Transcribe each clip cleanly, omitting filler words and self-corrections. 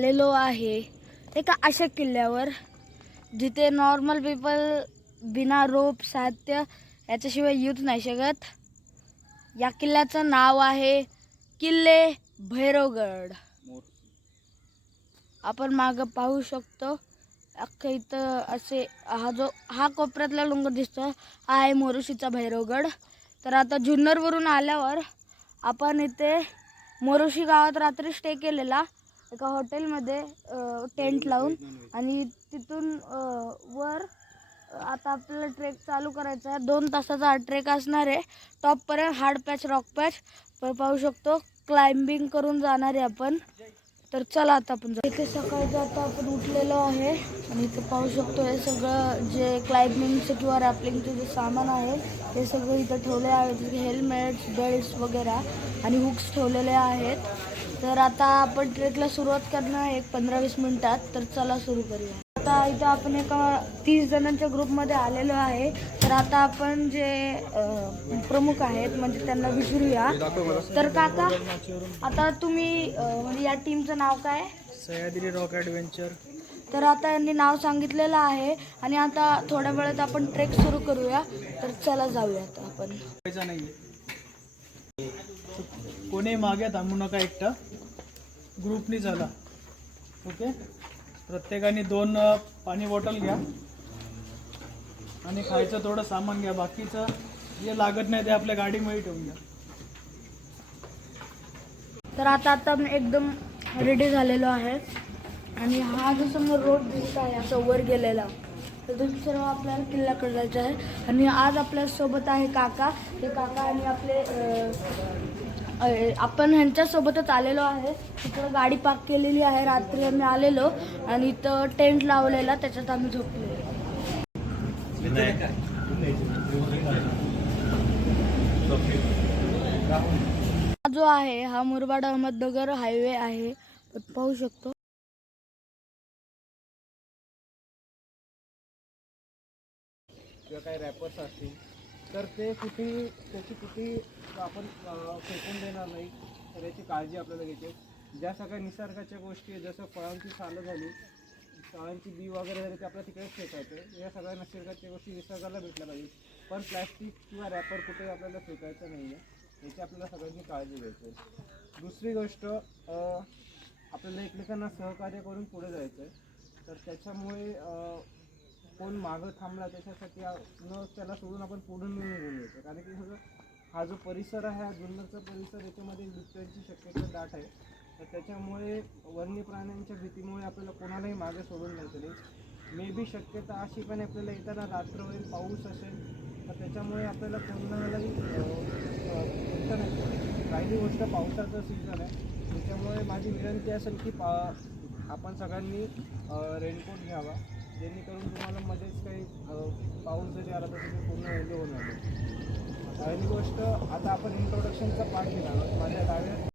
आलेलो आहे एका अशा किल्ल्यावर जिथे नॉर्मल पीपल बिना रोप साहित्य याच्याशिवाय येऊच नाही शकत। या किल्ल्याचं नाव आहे किल्ले भैरवगड। आपण मागं पाहू शकतो अख्खा इथं असे हा कोपऱ्यातला डोंगर दिसतो हा आहे मोरुशीचा भैरवगड। तर आता जुन्नरवरून आल्यावर आपण इथे मोरुशी गावात रात्री स्टे केलेला एका हॉटेलमध्ये टेंट लावून आणि तिथून वर आता आपल्याला ट्रेक चालू करायचा आहे। 2 तासाचा ट्रेक असणार आहे। टॉपपर्यंत हार्ड पॅच रॉक पॅच पाहू शकतो क्लाइंबिंग करून जाणार आहे आपण। तर चला आता आपण इथे सकाळचं आता आपण उठलेलो आहे आणि इथे पाहू शकतो हे सगळं जे क्लाइंबिंगचं किंवा रॅपलिंगचं जे सामान आहे हे सगळं इथं ठेवले आहे। जसे हेल्मेट्स बेल्ट्स वगैरे आणि हुक्स ठेवलेले आहेत। तर आता आपण ट्रेकला सुरुवात करणार आहे 15-20 मिनिटात। तर चला सुरू करूया। आता इथं आपण एका 30 जणांच्या ग्रुपमध्ये आलेलो आहे। तर आता आपण जे प्रमुख आहेत म्हणजे त्यांना विचारूया। तर काका आता तुम्ही म्हणजे या टीमचं नाव काय? Sahyadri rock adventure. तर आता यांनी नाव सांगितलेलं आहे आणि आता थोड्या वेळात आपण ट्रेक सुरू करूया। तर चला जाऊया आता आपण। कोणी मागे थांबू नका, एकटा ग्रुपनी चला। ओके, प्रत्येकाने 2 पाणी बॉटल घ्या आणि खायचं थोडं सामान घ्या। बाकीचं जे लागत नाही ते आपल्या गाडीमध्ये ठेवून घ्या। तर आता आपण एकदम रेडी झालेलो आहे आणि हा जो समोर रोड दिसत आहे असं वर गेलेला तर तुम्ही सर्व आपल्याला किल्ल्याकडे जायचं आहे। आणि आज आपल्यासोबत आहे काका। हे काका आणि आपले आपण ह्यांच्यासोबतच आलेलो आहे। तिकडं गाडी पार्क केलेली आहे। रात्री आम्ही आलेलो आणि इथं टेंट लावलेला त्याच्यात आम्ही झोपलेलो। जो आहे हा मुरबाड अहमदनगर हायवे आहे पाहू शकतो। किंवा काही रॅपर्स असतील तर ते त्याची कुठेही आपण फेकून देणार नाही। तर याची काळजी आपल्याला घ्यायची। ज्या सगळ्या निसर्गाच्या गोष्टी आहेत जसं फळांची सालं झाली, फळांची बी वगैरे झाली ते आपल्या तिकडेच फेकायचं। या सगळ्या निसर्गाच्या गोष्टी निसर्गाला भेटल्या पाहिजे, पण प्लॅस्टिक किंवा रॅपर कुठेही आपल्याला फेकायचं नाही आहे। याची आपल्याला सगळ्यांची काळजी घ्यायची आहे। दुसरी गोष्ट आपल्याला एकमेकांना सहकार्य करून पुढे जायचं आहे। तर त्याच्यामुळे कोण मागं थांबला त्याच्यासाठी न त्याला सोडून आपण पुढे निघून यायचं। कारण की हा जो परिसर आहे हा जुन्नरचा परिसर याच्यामध्ये बिबट्यांची शक्यता दाट आहे। तर त्याच्यामुळे वन्य प्राण्यांच्या भीतीमुळे आपल्याला कोणालाही मागे सोडून जायचं नाही। मे बी शक्यता अशी पण आपल्याला येताना रात्र होईल, पाऊस असेल, तर त्याच्यामुळे आपल्याला कोणालाही नाही। पहिली गोष्ट पावसाचं सीझन आहे त्याच्यामुळे माझी विनंती असेल की आपण सगळ्यांनी रेनकोट घ्यावा, जेणेकरून तुम्हाला मध्येच काही पाऊस जरी आला तर तुम्ही पूर्ण ओले होणार नाही। पहिली गोष्ट आता आपण इंट्रोडक्शनचा पार्ट घेणार आहोत। माझ्या डाव्या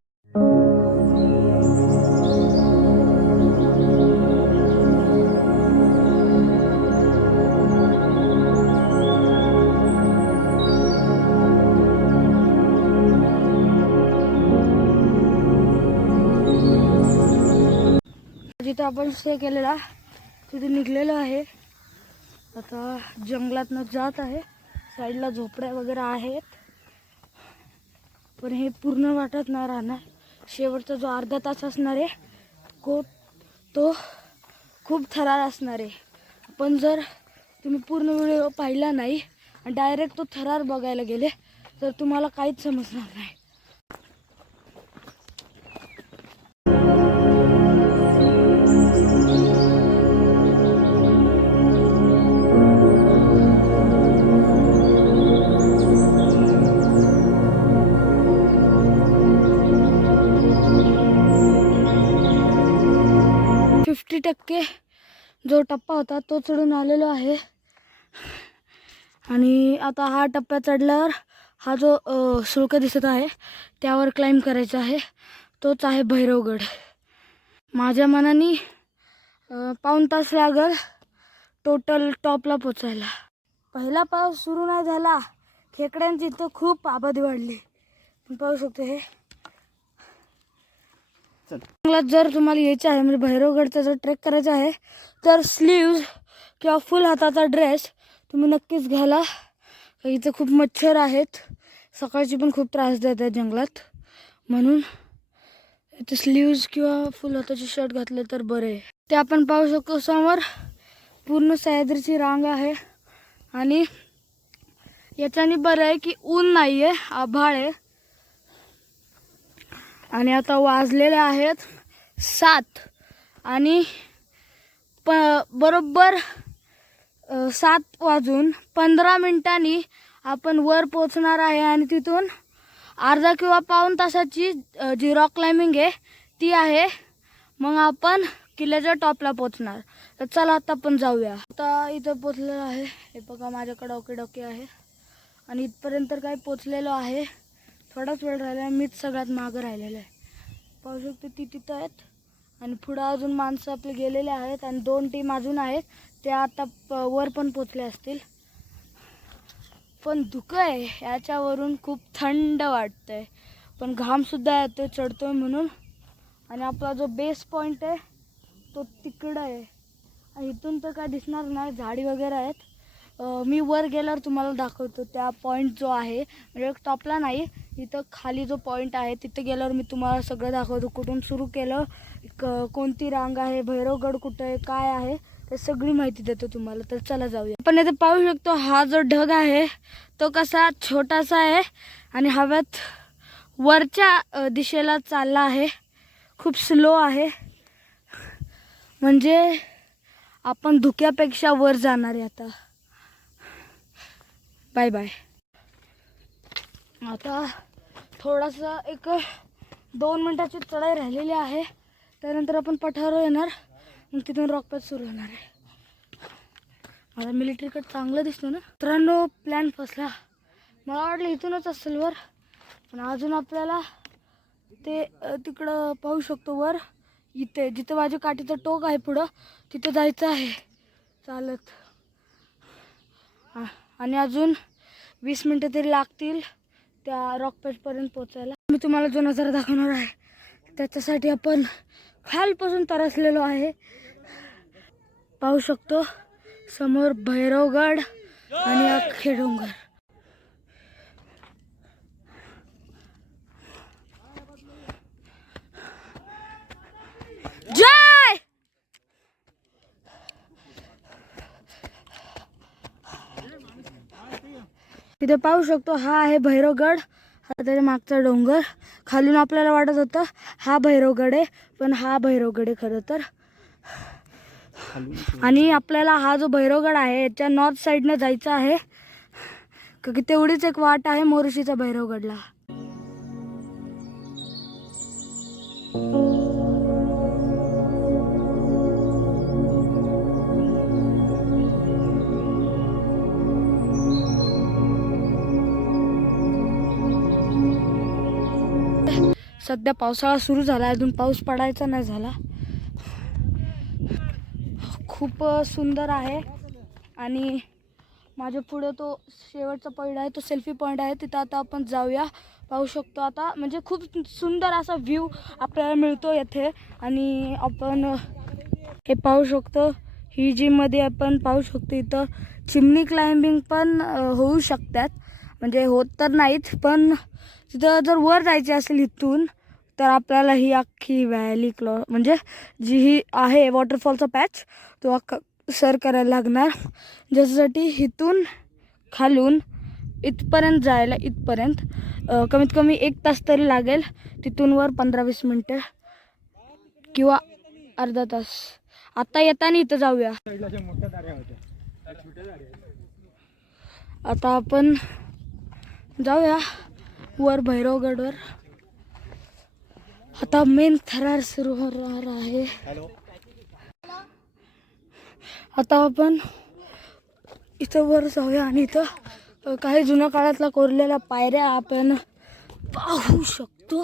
जिथे आपण स्टे केलेला तिथे निघलेलो आहे। आता जंगलातनं जात आहे। साईडला झोपड्या वगैरे आहेत पण हे पूर्ण वाटत नाही राहणार। शेवटचा जो अर्धा तास असणार आहे तो खूप थरार असणार आहे। पण जर तुम्ही पूर्ण व्हिडिओ पाहिला नाही आणि डायरेक्ट तो थरार बघायला गेले तर तुम्हाला काहीच समजणार नाही। 50% जो टप्पा होता तो चढून आलेलो आहे आणि आता हा टप्पा चढल्यावर हा जो शुल्क दिसत आहे त्यावर क्लाइंब करायचा आहे। तोच आहे भैरवगड। माझ्या मनाने पाऊण तास लागेल टोटल टॉपला पोचायला। पहिला पाऊस सुरू नाही झाला, खेकड्यांची इथं खूप आबादी वाढली। पाहू शकतो हे चल. जंगलात जर तुम्हाला यायचं आहे म्हणजे भैरवगडचा जर ट्रेक करायचा आहे तर स्लीव्ज किंवा फुल हाताचा ड्रेस तुम्ही नक्कीच घाला. इथे खूप मच्छर आहेत, सकाळची पण खूप त्रास देत आहेत जंगलात, म्हणून इथे स्लीव्ज किंवा फुल हाताचे शर्ट घातले तर बरे. ते आपण पाहू शकतो समोर पूर्ण सह्याद्रीची रांग आहे आणि याच्याने बरं आहे की ऊन नाही आहे, आभाळ आहे. आणि आता वाजलेले आहेत 7 आणि बरोबर 7:15 आपण वर पोचणार आहे आणि तिथून अर्धा किंवा पाऊण तासाची जी रॉक क्लाइम्बिंग आहे ती आहे. मग आपण किल्ल्याच्या टॉपला पोचणार. तर चला आता आपण जाऊया. आता इथं पोचलेलो आहे, हे बघा माझ्याकडे ओके आहे आणि इथपर्यंत तर काही पोचलेलो आहे. थोडाच वेळ राहिला आहे, मीच सगळ्यात मागं राहिलेलं आहे. पाहू शकतो ती तिथं आहेत आणि पुढं अजून माणसं आपले गेलेले आहेत आणि 2 टीम अजून आहेत, ते आता वर पण पोचले असतील. पण धुकं आहे याच्यावरून, खूप थंड वाटतंय, पण घामसुद्धा येतो चढतोय म्हणून. आणि आपला जो बेस पॉईंट आहे तो तिकडं आहे आणि इथून तर काय दिसणार नाही, झाडी वगैरे आहेत. मी वर गेल्यावर तुम्हाला दाखवतो त्या पॉईंट जो आहे, म्हणजे टॉपला नाही, इथं खाली जो पॉईंट आहे तिथे गेल्यावर मी तुम्हाला सगळं दाखवतो. कुठून सुरू केलं, कोणती रांग आहे, भैरवगड कुठं आहे, काय आहे, ते सगळी माहिती देतो तुम्हाला. तर चला जाऊया. आपण इथे पाहू शकतो हा जो ढग आहे तो कसा छोटासा आहे आणि हव्यात वरच्या दिशेला चालला आहे, खूप स्लो आहे, म्हणजे आपण धुक्यापेक्षा वर जाणार आहे आता. Bye bye. आता थोडासा एक 2 मिनिटाची चढाई राहिलेली आहे, त्यानंतर आपण पठारावर येणार, मग तिथून रॉक पॅच सुरू होणार आहे. मला मिलिटरी कट चांगलं दिसतो ना. मित्रांनो प्लॅन फसला, मला वाटलं इथूनच असेल वर, पण अजून आपल्याला ते तिकडं पाहू शकतो वर, इथे जिथं माझ्या काठीचं टोक आहे पुढं तिथं जायचं आहे चालत. आणि अजून 20 मिनटं तरी लागतील त्या रॉक पेजपर्यंत पोचायला. मी तुम्हाला जो नजारा दाखवणार आहे त्याच्यासाठी आपण खालपासून तरसलेलो आहे. पाहू शकतो समोर भैरवगड आणि अख्खे डोंगर. जय. तिथे पाहू शकतो हा आहे भैरवगड, हा त्याच्या मागचा डोंगर. खालून आपल्याला वाटत होतं हा भैरवगड आहे, पण हा भैरवगड आहे खरं तर. आणि आपल्याला हा जो भैरवगड आहे याच्या नॉर्थ साईडनं जायचं आहे, कारण तेवढीच एक वाट आहे मोरुशीच्या भैरवगडला. सध्या पावसाळा सुरू झाला, अजून पाऊस पडायचा नाही झाला. खूप सुंदर आहे आणि माझ्या पुढे तो शेवटचा पॉईंट आहे, तो सेल्फी पॉईंट आहे, तिथं आता आपण जाऊया. पाहू शकतो आता, म्हणजे खूप सुंदर असा व्ह्यू आपल्याला मिळतो येथे. आणि आपण हे पाहू शकतो, ही जिममध्ये आपण पाहू शकतो इथं चिमणी क्लाइम्बिंग पण होऊ शकतात, म्हणजे होत तर नाहीत, पण तिथं जर वर जायचे असेल इथून तर आपल्याला ही अख्खी व्हॅली म्हणजे जी ही आहे वॉटरफॉलचा पॅच तो अख्खा सर करायला लागणार, ज्याच्यासाठी इथून खालून इथपर्यंत जायला कमीत कमी 1 तास तरी लागेल. तिथून वर 15-20 मिनटं किंवा अर्धा तास. आता येताना इथं जाऊया. आता आपण जाऊया वर भैरवगडवर. आता मेन थरार सुरू होणार आहे. आता आपण इथं वर जाऊया आणि इथं काही जुन्या काळातल्या कोरलेल्या पायऱ्या आपण पाहू शकतो.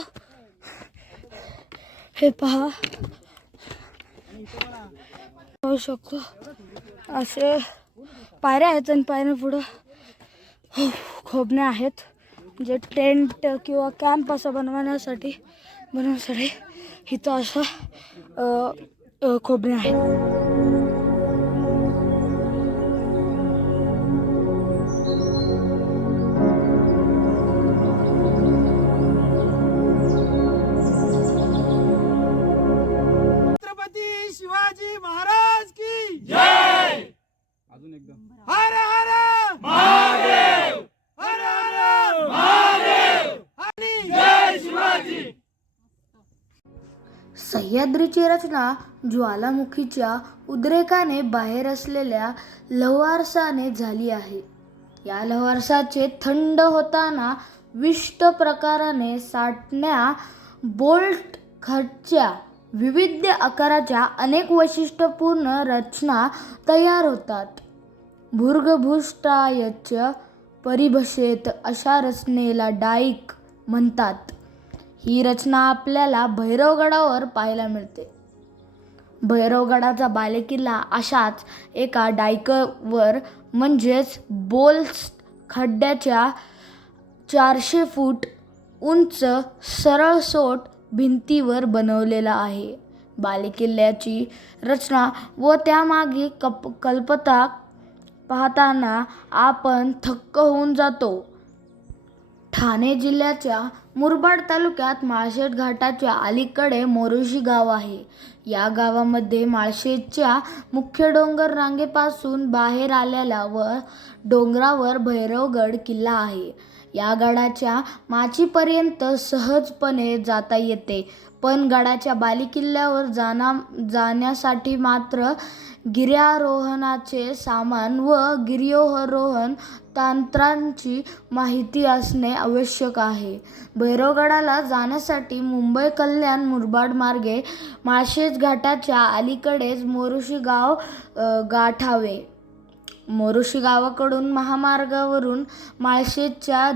हे पहा, पाहू शकतो असे पायऱ्या आहेत आणि पायऱ्या पुढं खोबण्या आहेत, जे टेंट किंवा कॅम्प असं बनवण्यासाठी इथं अशा खोबऱ्या आहेत. छत्रपती शिवाजी महाराज की जय. अजून एकदा हर हर महादेव, हर हर महादेव आणि जय शिवाजी. सह्याद्रीची रचना ज्वालामुखीच्या उद्रेकाने बाहेर असलेल्या लव्हारसाने झाली आहे. या लव्हारसाचे थंड होताना विशिष्ट प्रकाराने साठण्या बोल्ट खटच्या विविध आकाराच्या अनेक वैशिष्ट्यपूर्ण रचना तयार होतात. भूगर्भपृष्ठाच्या परिभाषेत अशा रचनेला डाईक म्हणतात. ही रचना आपल्याला भैरवगडावर पाहायला मिळते. भैरवगडाचा बालेकिल्ला अशाच एका डाईकवर म्हणजेच बोल्ट खड्ड्याच्या 400 फूट उंच सरळसोट भिंतीवर बनवलेला आहे. बालेकिल्ल्याची रचना व त्यामागे कल्पता पाहताना आपण थक्क होऊन जातो. ठाणे जिल्ह्याच्या मुरबाड तालुक्यात माळशेज घाटाच्या अलीकडे मोरोशी गाव आहे. या गावामध्ये माळशेजच्या मुख्य डोंगर रांगेपासून बाहेर आलेला व डोंगरावर भैरवगड किल्ला आहे. या गडाच्या माचीपर्यंत सहजपणे जाता येते, पण गडाच्या बालेकिल्ल्यावर जाण्यासाठी मात्र गिर्यारोहणाचे सामान व गिर्यारोहण तंत्राची माहिती असणे आवश्यक आहे. भैरवगडाला जाण्यासाठी मुंबई कल्याण मुरबाड मार्गे माळशेज घाटाच्या अलीकडेच मोरोशी गाव गाठावे. मोरोशी गावाकडून महामार्गावरून माळशेजच्या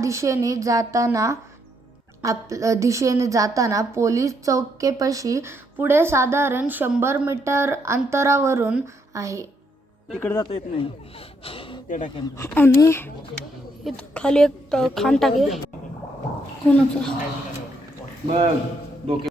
दिशेने जाताना पोलीस चौकीपाशी पुढे साधारण 100 मीटर अंतरावरून आहे. तिकडे जाता येत नाही त्या टाक्यानं. आणि इथं खाली एक खान टाके कोणाचं बघ डोके.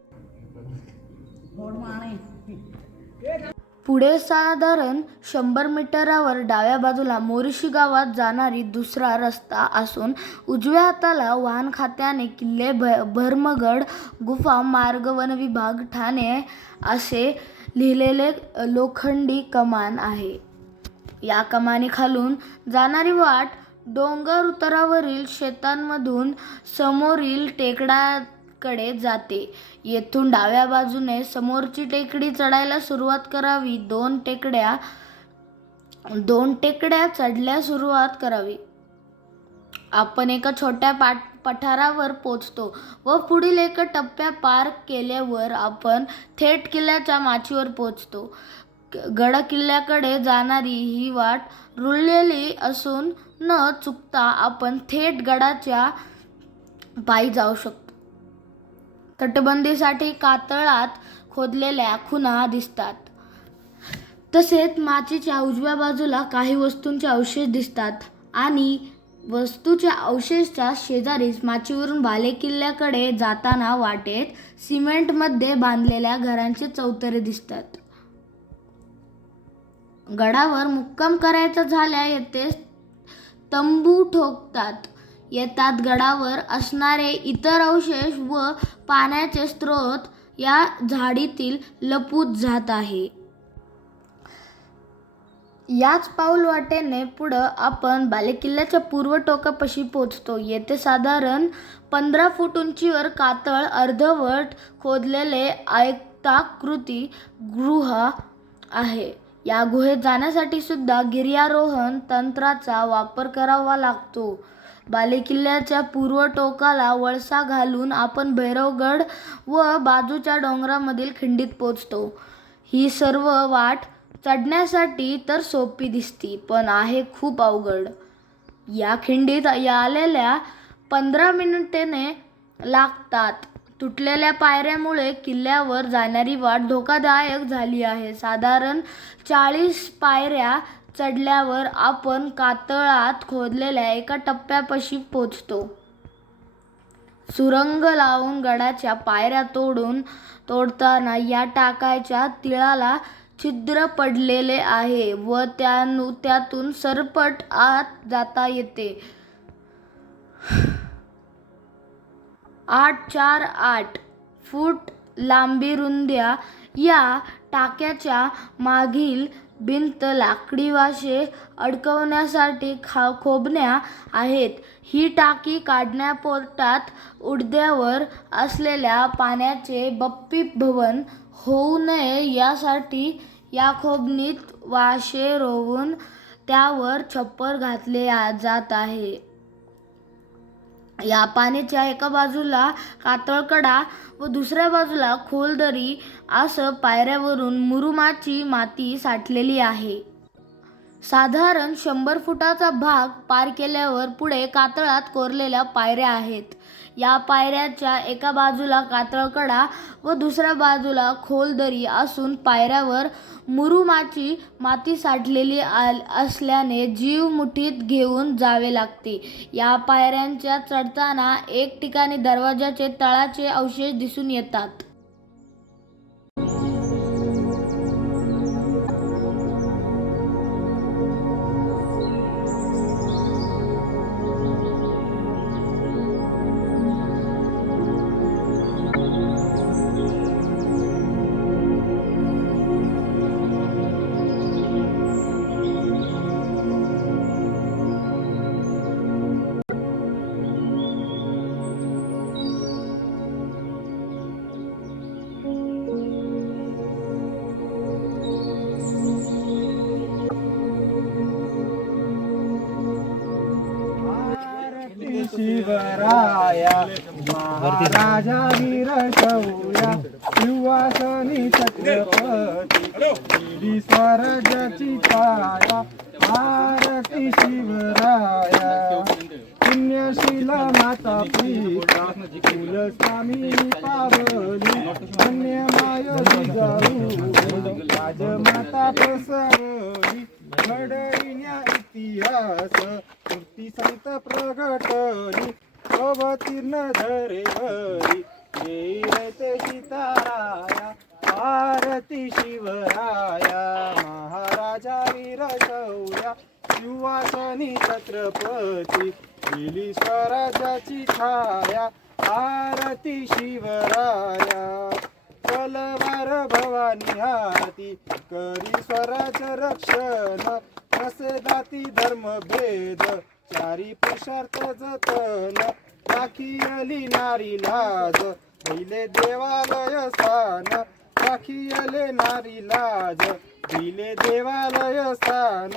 पुढे साधारण 100 मीटरावर डाव्या बाजूला मोरोशी गावात जाणारी दुसरा रस्ता असून उजव्या हाताला वाहन खात्याने किल्ले भरमगड गुफा मार्ग वनविभाग ठाणे असे लिहिलेले लोखंडी कमान आहे. या कमानीखालून जाणारी वाट डोंगर उतारावरील शेतांमधून समोरील टेकडाकडे जाते. येथून डाव्या बाजूने समोरची टेकडी चढायला सुरुवात करावी. दोन टेकड्या चढल्या सुरुवात करावी. आपण एका छोट्या पठारावर पोचतो व पुढील एका टप्प्या पार केल्यावर आपण थेट किल्ल्याच्या माचीवर पोचतो. गड किल्ल्याकडे जाणारी ही वाट रुळलेली असून न चुकता आपण थेट गडाच्या पायी जाऊ शकतो. तटबंदीसाठी कातळात खोदलेल्या खुणा दिसतात. तसेच माचीच्या उजव्या बाजूला काही वस्तूंचे अवशेष दिसतात आणि वस्तूच्या अवशेषाच्या शेजारीच माचीवरून बालेकिल्ल्याकडे जाताना वाटेत सिमेंटमध्ये बांधलेल्या घरांचे चौतरे दिसतात. गडावर मुक्काम करायचा झाल्या येथे तंबू ठोकतात येतात. गडावर असणारे इतर अवशेष व पाण्याचे स्रोत या झाडीतील लपून जात आहे. याच पाऊलवाटेने पुढं आपण बालेकिल्ल्याच्या पूर्व टोकापाशी पोचतो. येथे साधारण 15 फूट उंचीवर कातळ अर्धवट खोदलेले आयताकृती गुहा आहे. या गुहेत जाण्यासाठी सुद्धा गिर्यारोहण तंत्राचा वापर करावा लागतो. बालेकिल्ल्याच्या पूर्व टोकाला वळसा घालून आपण भैरवगड व बाजूच्या डोंगरामधील खिंडीत पोचतो. ही सर्व वाट चढण्यासाठी तर सोपी दिसती, पण आहे खूप अवघड. या खिंडीत आलेल्या 15 मिनिटे लागतात. तुटलेल्या पायऱ्यामुळे किल्ल्यावर जाणारी वाट धोकादायक झाली आहे. साधारण 40 पायऱ्या चढल्यावर आपण कातळात खोदलेल्या एका टप्प्यापाशी पोचतो. सुरंग लावून गडाच्या पायऱ्या तोडताना या टाकाच्या तिळाला छिद्र पडलेले आहे व त्यातून सरपट आत जाता येते. 8x8 फूट लांबी रुंद्या या टाक्याच्या मागील भिंत लाकडी वाशे अडकवण्यासाठी खोबण्या आहेत. ही टाकी काढण्यापोटात उडद्यावर असलेल्या पाण्याचे बाष्पीभवन होऊ नये यासाठी या खोबणीत वाशे रोवून त्यावर छप्पर घातले जात आहे. या पाण्याच्या एका बाजूला कातळकडा व दुसऱ्या बाजूला खोल दरी असं पायऱ्यावरून मुरुमाची माती साठलेली आहे. साधारण 100 फुटाचा भाग पार केल्यावर पुढे कातळात कोरलेल्या पायऱ्या आहेत. या पायऱ्याच्या एका बाजूला कातळकडा व दुसऱ्या बाजूला खोल दरी असून पायऱ्यावर मुरुमाची माती साठलेली असल्याने जीव मुठीत घेऊन जावे लागते. या पायऱ्यांच्या चढताना एक ठिकाणी दरवाजाचे तळाचे अवशेष दिसून येतात. शिवराया महाराजा वीर शौर्या शिवासनी छत्रपती दिली स्वराज्याची छाया. आरती शिवराया पुण्यशील माता पिता कुलस्वामी पावली अन्य माय जिजाऊ राजमाता पसरली. घडविण्या इतिहास मूर्ती संत प्रगटली अवतीर्ण धरेवरी येई ते सीताराया. आरती शिवराया महाराजा वीर शौर्या शिवासनी छत्रपती दिली स्वराज्याची छाया. आरती शिवराया तलवार भवानी हाती करी स्वराज रक्षण नसे जाती धर्म भेद चारी पुरुषार्थ जतन. राखी अली नारी लाज दिले देवालय स्थान. राखी अले नारी लाज दिले देवालय स्थान.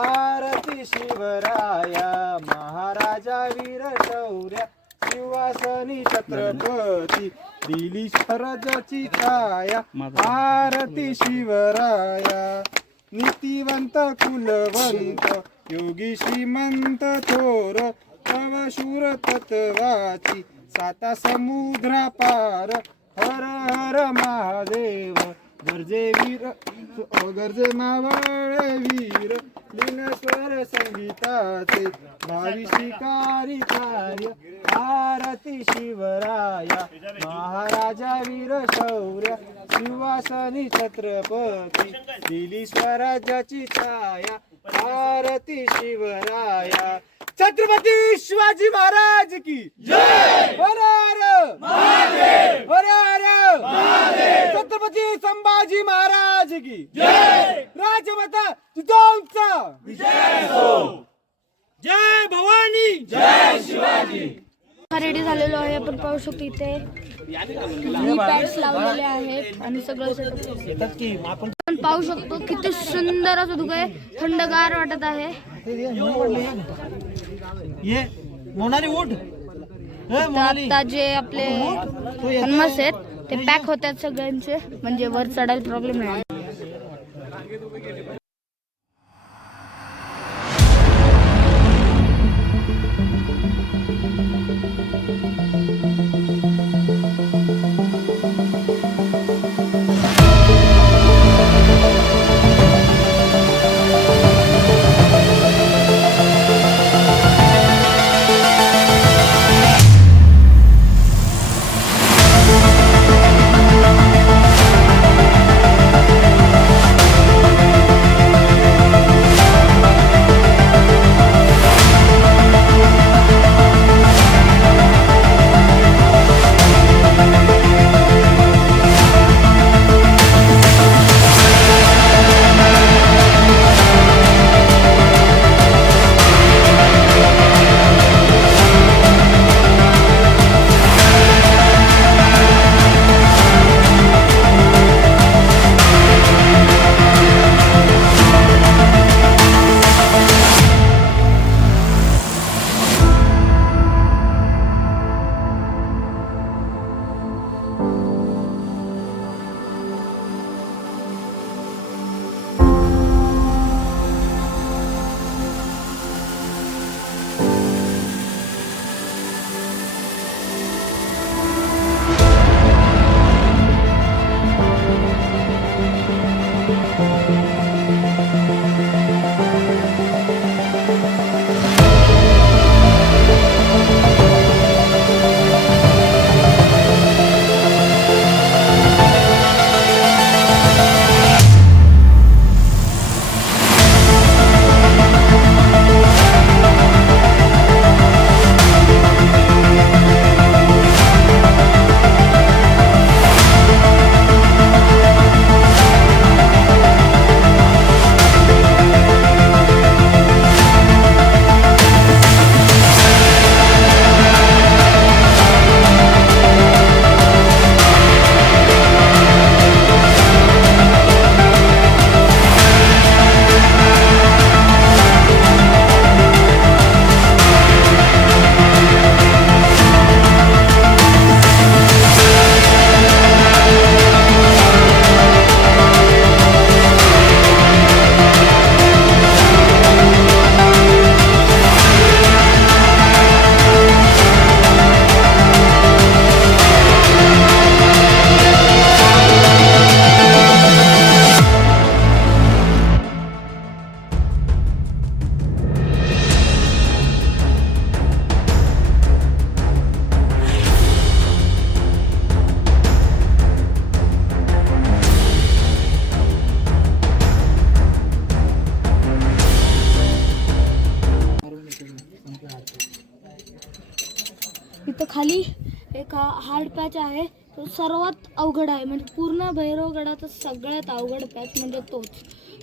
आरती शिवराया महाराजा वीर शौर्या शिवासनी छत्रपती दिली स्वराज्याची छाया. आरती शिवराया नीतिवंत कुलवंत योगी श्रीमंत थोर तव शूर तत्वाची साता समुद्रा पार. हर हर महादेव गरजे वीर गरजे मावळे वीर लीन स्वर संगीताचे भावी शिकारी कार्य. आरती शिवराया महाराजा वीर शौर्य शिवासनी छत्रपती दिली स्वराज्याची छाया. आरती शिवराया छत्रपती शिवाजी महाराज की जय. छत्रपती संभाजी महाराज की जय. राजमाता जिजाऊचा विजय हो. जय भवानी जय शिवाजी. रेडी झालेलो आहे. आपण पाहू शकतो इथे पॅड्स लावलेले आहेत आणि सगळं आपण पाहू शकतो किती सुंदर असं धुकं आहे. थंडगार वाटत आहे. आता जे आपले हनुमास आहेत ते पॅक होतात सगळ्यांचे म्हणजे वर चढायला प्रॉब्लेम नाही. खाली एक हार्ड पॅच आहे, तो सर्वात अवघड आहे. म्हणजे पूर्ण भैरवगडाचा सगळ्यात अवघड पॅच म्हणजे तोच.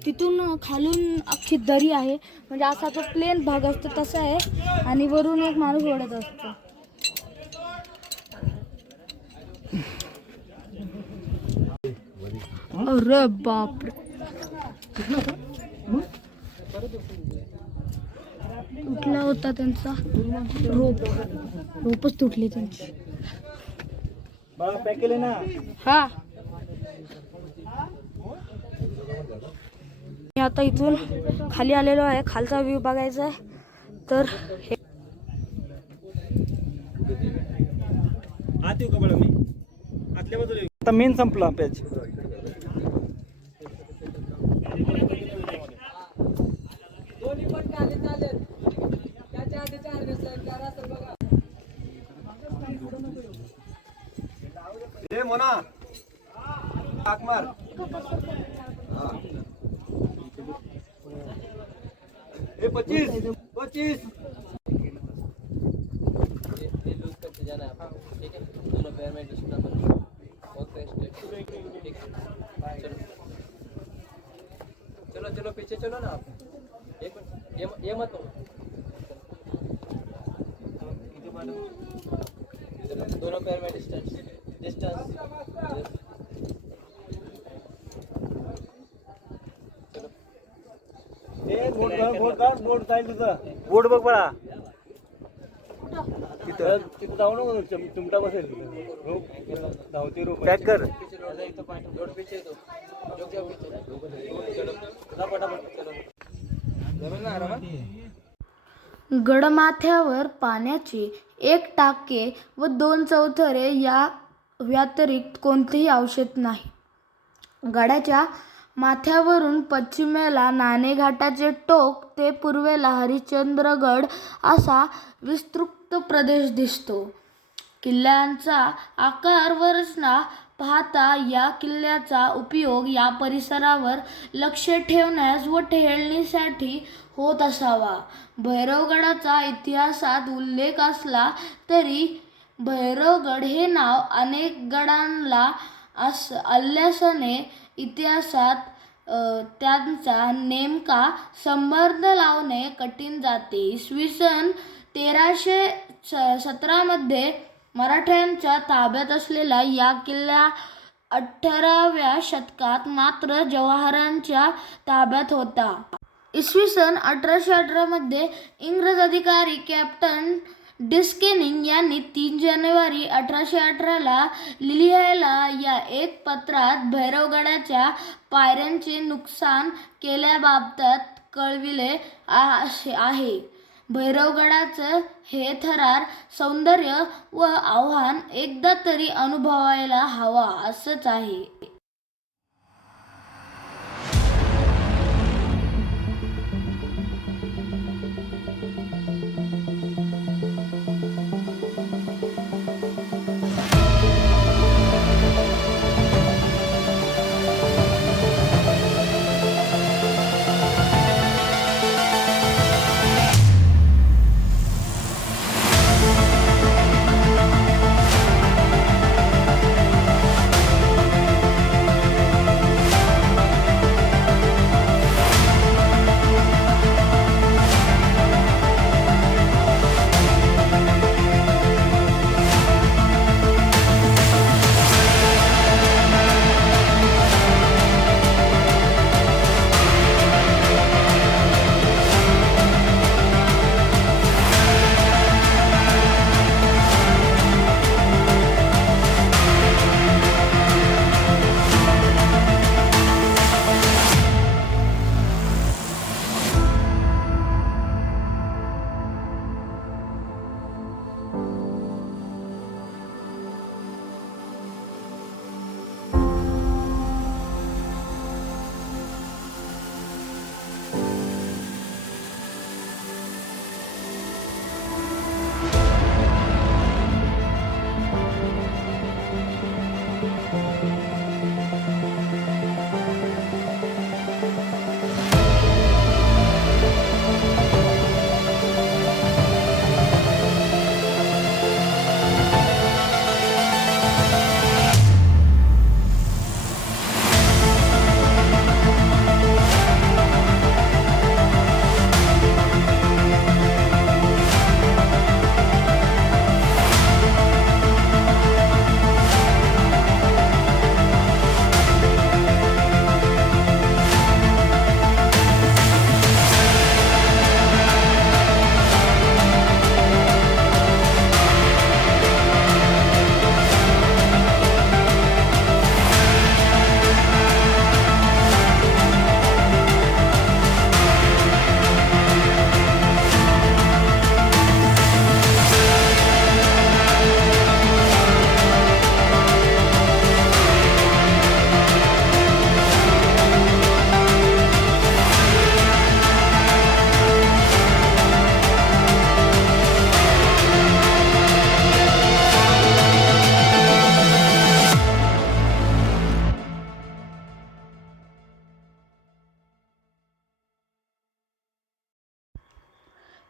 तिथून खालून अख्खी दरी आहे, म्हणजे असा तो प्लेन भाग असतो तसा आहे, आणि वरून एक माणूस ओढत असतो. अरे बापरे, तुटला होता त्यांचा रोपच तुटली त्यांची. पॅक केले ना. हा, मी आता इथून खाली आलेलो आहे. खालचा व्ह्यू बघायचा आहे तर हे आत येऊ का बळा मी आतल्या बाजूला येऊ. आता मेन संपला पॅच. ए मोना हाक मार. ए 25 जाना है आपको, ठीक है? दोनों पैर में डिस्टर्ब बहुत बेस्ट है, ठीक है? चलो चलो चलो पीछे चलो ना आप. एक मिनट, ये मत हो. चलो दोनों पैर में डिस्टेंस डिस्टेंस. चलो ए बोर्ड जाईल तुझा. बोर्ड बघ बळा. तिथं जाऊ नको, चिमटा बसेल. धावती रोप पॅक कर. रोड पीछे दो, रुक जाओ पीछे. चलो फटाफट चलो. जमेल ना आरामात. गडमाथ्यावर पाण्याचे 1 टाके व 2 चौथरे या व्यतिरिक्त कोणतेही अवशेष नाही. गडाच्या माथ्यावरून पश्चिमेला नाणेघाटाचे टोक ते पूर्वेला हरिश्चंद्रगड असा विस्तृत प्रदेश दिसतो. किल्ल्याचा आकार व रचना पाहता या किल्ल्याचा उपयोग या परिसरावर लक्ष ठेवण्यास व टेहळणीसाठी होत असावा. भैरवगडाचा इतिहासात उल्लेख असला तरी भैरवगड हे नाव अनेक गडांना असल्याने इतिहासात त्यांचा नेमका संबंध लावणे कठीण जाते. इसवी सन 1317 मध्ये मराठ्यांच्या ताब्यात असलेला या किल्ला 18व्या शतकात मात्र जवाहरांच्या ताब्यात होता. इसवी सन 1818 मध्ये इंग्रज अधिकारी कॅप्टन डिस्केनिंग यांनी 3 जानेवारी 1818 ला लिहिलेल्या या एक पत्रात भैरवगडाच्या पायऱ्यांचे नुकसान केल्याबाबत कळविले आहे. भैरवगडाचं हे थरार सौंदर्य व आव्हान एकदा तरी अनुभवायला हवा असंच आहे.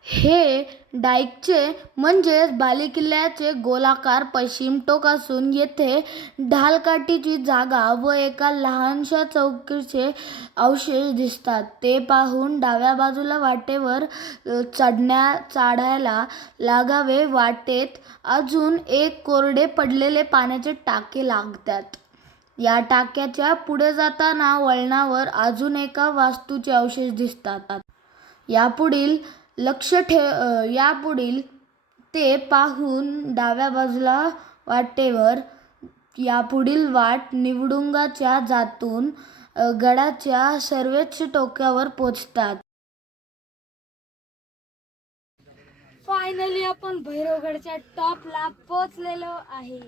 हे डाईकचे म्हणजेच बालेकिल्ल्याचे गोलाकार पश्चिम टोक असून येथे ढालकाठीची जागा व एका लहानशा चौकीचे अवशेष दिसतात. ते पाहून डाव्या बाजूला वाटेवर चढायला लागावे. वाटेत अजून एक कोरडे पडलेले पाण्याचे टाके लागतात. या टाक्याच्या पुढे जाताना वळणावर अजून एका वास्तूचे अवशेष दिसतात. यापुढील ते पाहून डाव्या बाजूला वाटेवर यापुढील वाट निवडुंगाच्या जातून गडाच्या सर्वोच्च टोकावर पोचतात. फायनली आपण भैरवगडच्या टॉपला पोचलेलो आहे.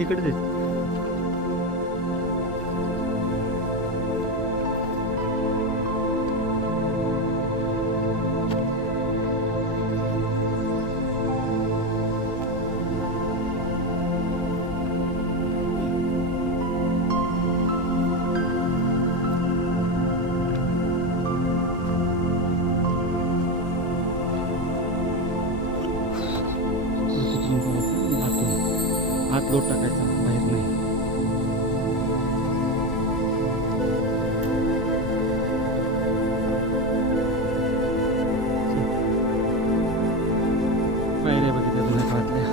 इकडे दे. हात लोट टाकायचा, बाहेर नाही. पायऱ्या बघितल्या जुन्या काळातल्या.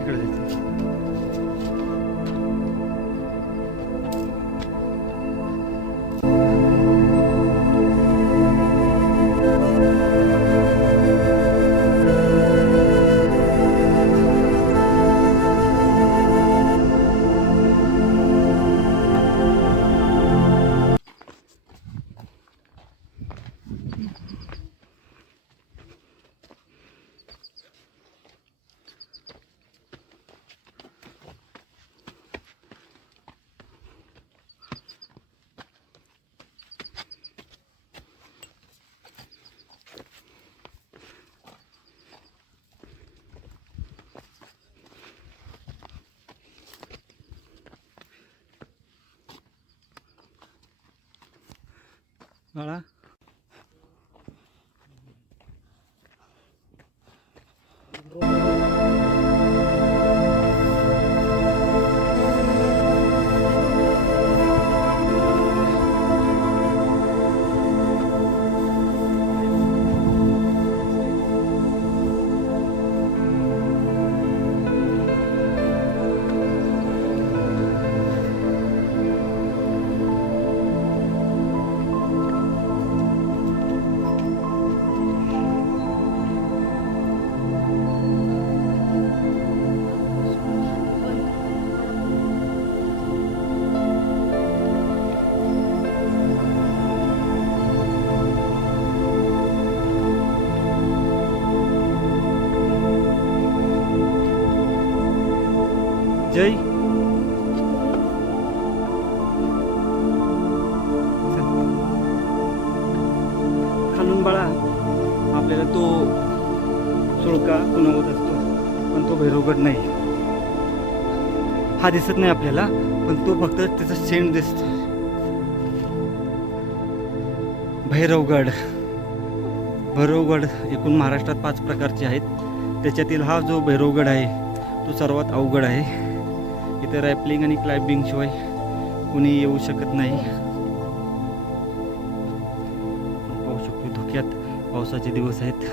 इकडे जायचं. बाळा, जय. खालून बाळा आपल्याला तो सुळका खुणावत असतो, पण तो भैरवगड नाही. हा दिसत नाही आपल्याला, पण तो फक्त त्याचा सेंट दिसतो. भैरवगड एकूण महाराष्ट्रात 5 प्रकारचे आहेत. त्याच्यातील हा जो भैरवगड आहे तो सर्वात अवघड आहे. इथे रॅपलिंग आणि क्लाइम्बिंग शिवाय कुणी येऊ शकत नाही. पाहू शकतो धुक्यात पावसाचे दिवस आहेत.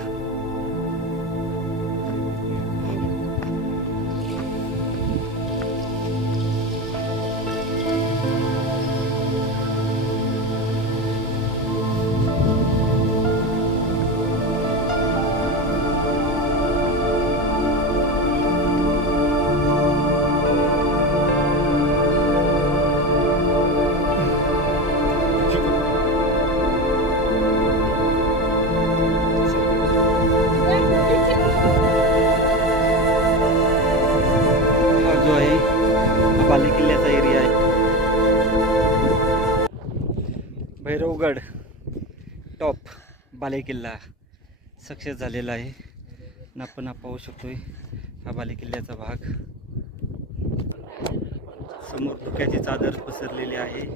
भैरवगड टॉप बालेकिल्ला सक्सेस झालेला आहे आणि आपण पाहू शकतोय हा बालेकिल्ल्याचा भाग. समोर धुक्याची चादर पसरलेली आहे.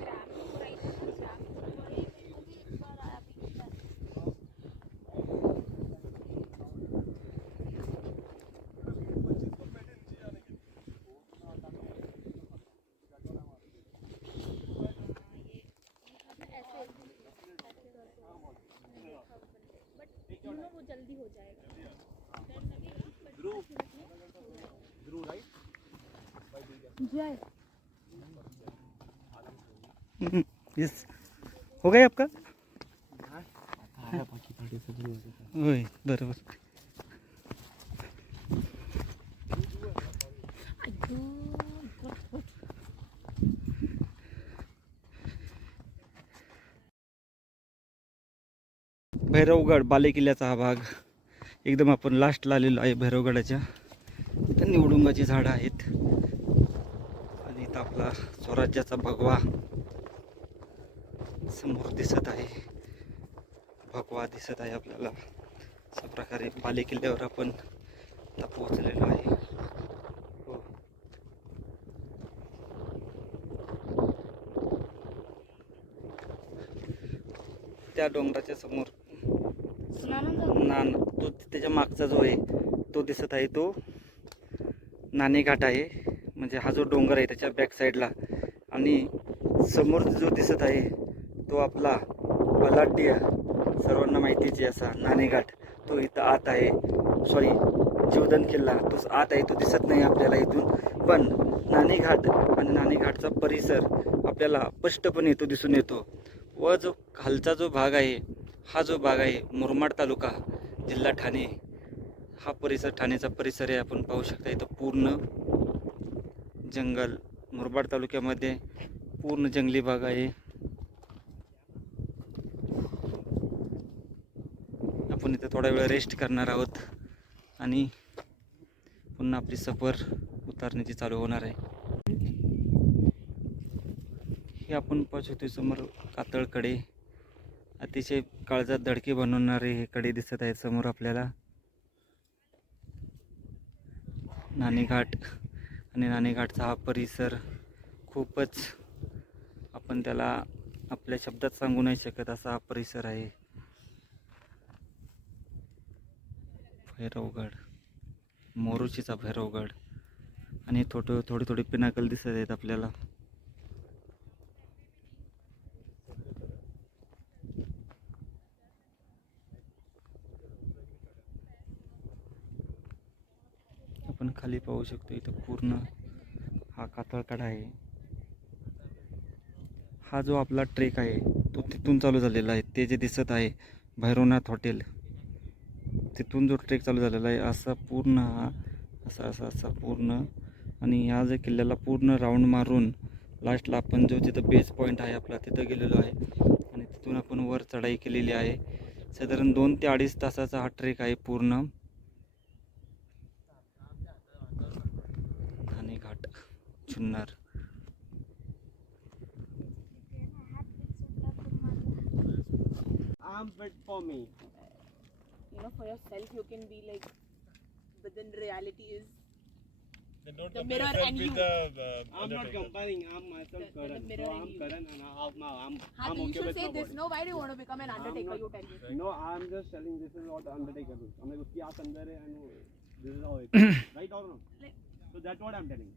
यस हो गया आपका. होय बरोबर. भैरवगड बालेकिल्ल्याचा हा भाग एकदम आपण लास्टला आलेलो आहे. भैरवगडाच्या इथं निवडुंगाची झाडं आहेत आणि इथं आपला स्वराज्याचा भगवा समोर दिसत आहे. भगवा दिसत आहे आपल्याला. अशा प्रकारे बालेकिल्ल्यावर आपण आता पोहोचलेलो आहे. हो. त्या डोंगराच्या समोर तो त्याच्या मागचा जो आहे तो दिसत आहे, तो नाणे घाट आहे. म्हणजे हा जो डोंगर आहे त्याच्या बॅक साईडला, आणि समोर जो दिसत आहे तो आपला बलाढ्य सर्वांना माहितीचे असा नाणे घाट, तो इथं आत आहे. सॉरी, जीवदान किल्ला तो आत आहे, तो दिसत नाही आपल्याला इथून. पण नाणे घाट आणि नाणे घाटचा परिसर आपल्याला स्पष्टपणे इथं दिसून येतो. व जो खालचा जो भाग आहे, हा जो भाग आहे मुरबाड तालुका जिल्हा ठाणे, हा परिसर ठाणेचा परिसर आहे. आपण पाहू शकता इथं पूर्ण जंगल. मुरबाड तालुक्यामध्ये पूर्ण जंगली भाग आहे. आपण इथं थोडा वेळ रेस्ट करणार आहोत आणि पुन्हा आपली सफर उतरण्याची चालू होणार आहे. हे आपण पाहू शकतो समोर कातळकडे, अतिशय काळजात धडकी बनवणारे हे कडे दिसत आहेत समोर आपल्याला. नाणेघाट आणि नाणेघाटचा हा परिसर खूपच, आपण त्याला आपल्या शब्दात सांगू नाही शकत असा हा परिसर आहे. भैरवगड, मोरुशीचा भैरवगड, आणि थोडी थोडी पिनाकल दिसत आहेत आपल्याला. आपण खाली पाहू शकतो इथं पूर्ण हा कातळकडा आहे. हा जो आपला ट्रेक आहे तो तिथून चालू झालेला आहे. ते जे दिसत आहे भैरवनाथ हॉटेल, तिथून जो ट्रेक चालू झालेला आहे असा पूर्ण हा असा पूर्ण, आणि ह्या जे किल्ल्याला पूर्ण राऊंड मारून लास्टला आपण जो तिथं बेस पॉईंट आहे आपला तिथं गेलेलो आहे. आणि तिथून आपण वर चढाई केलेली आहे. साधारण 2 ते 2.5 तासाचा हा ट्रेक आहे पूर्ण. Naneghat, Junnar. Arm fit for me. You know, for yourself you can be like, but then reality is Then don't the compare mirror yourself and with you. the I'm not Undertaker. comparing. I'm myself The Karan. mirror So and I'm you. Karan and I'm Huh, okay you should with say my this. body. No, why do you want to become an Undertaker? not- You tell me. No, I'm just telling this is what Undertaker is. I'm like उसकी आंख अंदर है and this is how it is. Right or not? Like- So that's what I'm telling.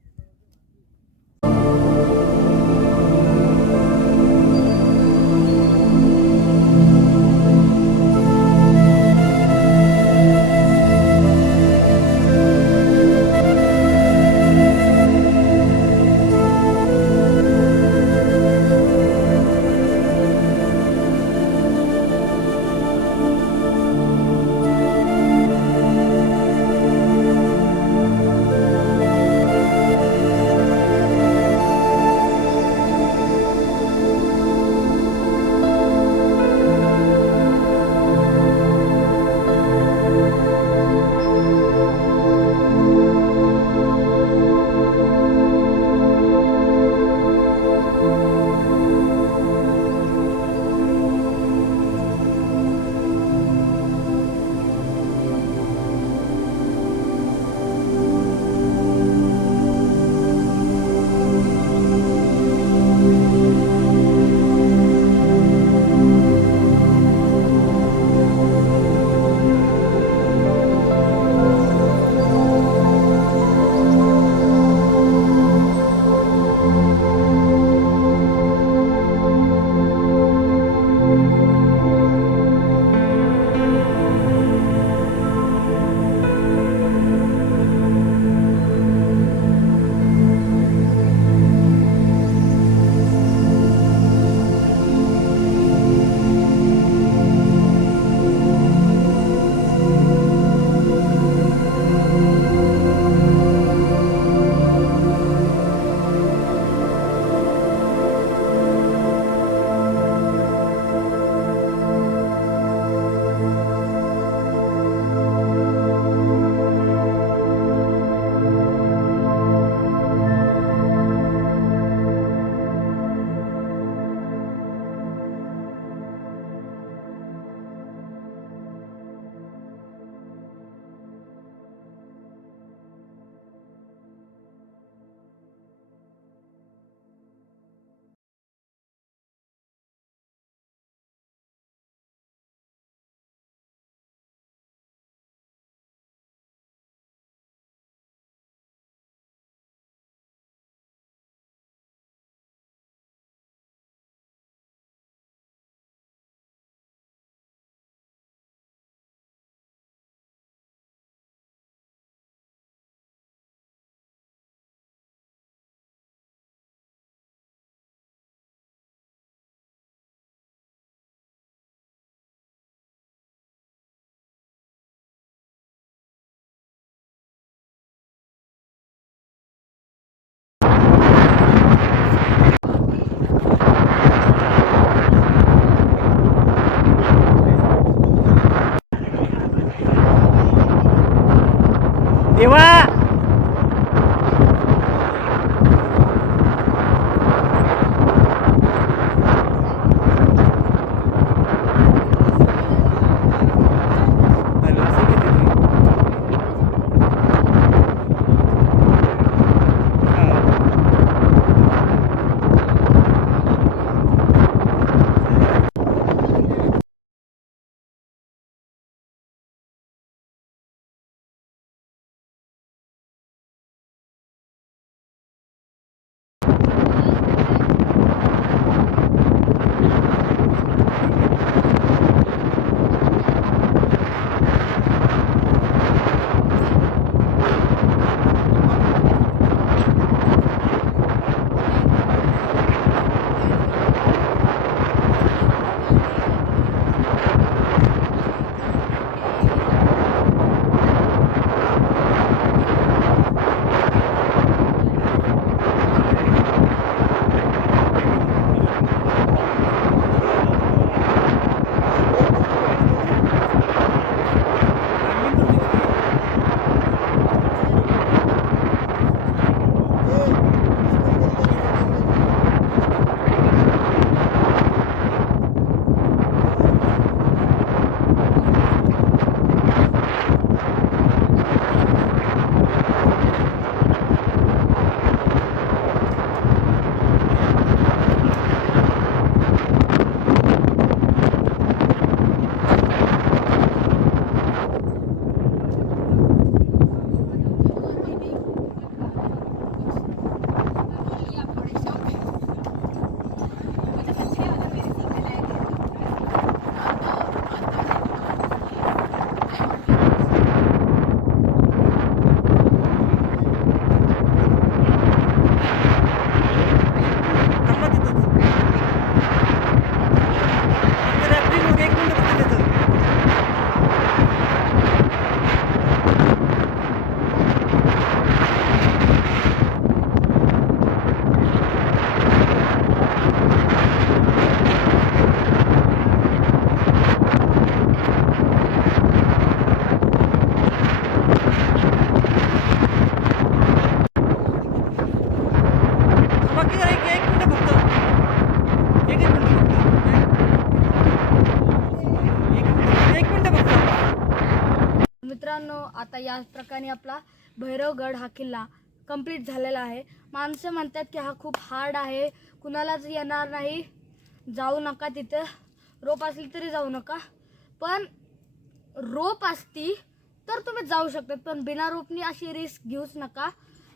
आता या प्रकारे आपला भैरवगड हा किल्ला कंप्लीट झालेला आहे. माणसं म्हणतात की हा खूप हार्ड आहे, कुणालाच येणार नाही, जाऊ नका तिथं. रोप असली तरी जाऊ नका, पण रोप असती तर तुम्ही जाऊ शकतात, पण बिना रोपनी अशी रिस्क घेऊच नका.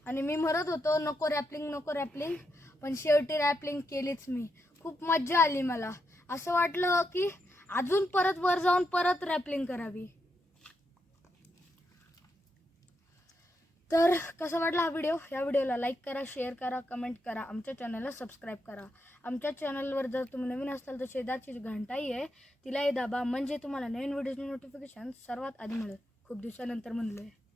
आणि मी म्हणत होतो नको रॅपलिंग, पण शेवटी रॅपलिंग केलीच मी. खूप मज्जा आली मला. असं वाटलं की अजून परत वर जाऊन परत रॅपलिंग करावी. तर कसा वाटला हा व्हिडिओ? या व्हिडिओला लाईक करा, शेअर करा, कमेंट करा, आमच्या चॅनलला सबस्क्राईब करा. आमच्या चॅनलवर जर तुम्ही नवीन असाल तर शेजारची घंटाही आहे तिलाही दाबा, म्हणजे तुम्हाला नवीन व्हिडिओची नोटिफिकेशन सर्वात आधी मिळेल. खूप दिवसानंतर म्हणलो आहे.